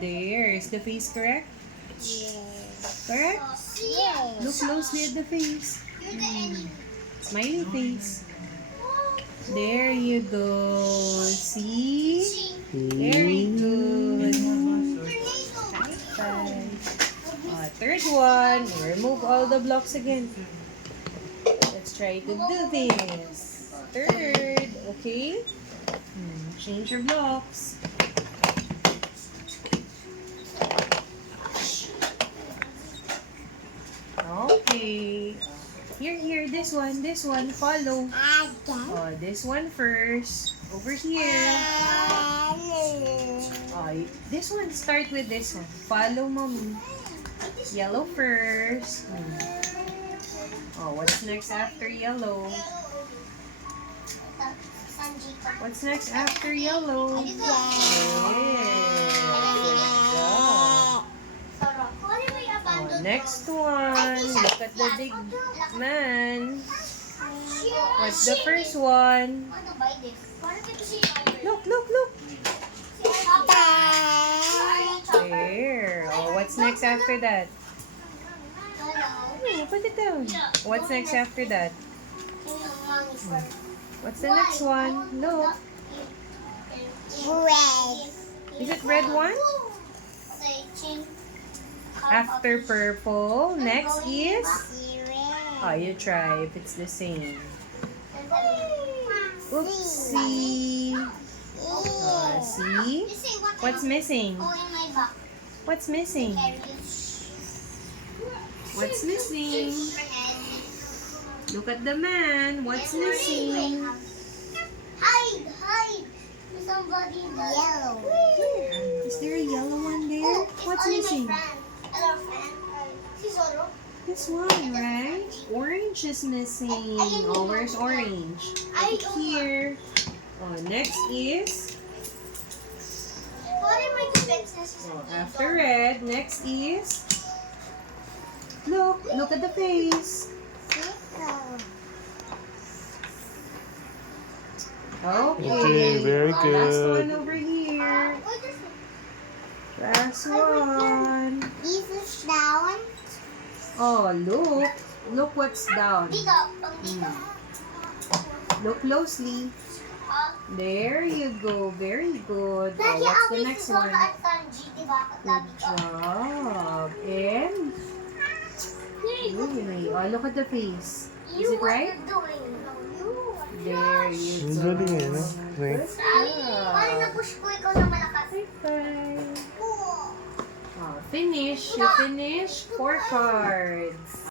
There. Is the face correct? Yes. Correct? Yes. Look closely at the face. Smiley face. There you go. See? Very good. High five. Third one. Remove all the blocks again. Let's try to do this. Third. Okay? Change your blocks. Okay. Here, this one, follow. This one first. Over here. This one, start with this one. Follow, mommy. Yellow first. What's next after yellow? What's next after yellow? Next one. Look at the big man. What's the first one? Look. There. What's next after that? Put it down. What's next after that? What's the next one? Look. Red. Is it red one? After purple, next is? You try if it's the same. Oopsie. See? What's missing? What's missing? What's missing? Look at the man. What's missing? Hide. Somebody yellow. Is there a yellow one there? What's missing? This one, right? Orange is missing. Where's orange? Right here. Next is? After red, next is? Look at the face. Okay, very Last good. one over here. Last one. This is down. Look what's down. Look closely. There you go. Very good. What's the next one? Good job. And look at the face. Is it right? There you Ang go. galing eh, no? Good Paano job. na-push ko ikaw na malakas? Finish. You finish 4 cards.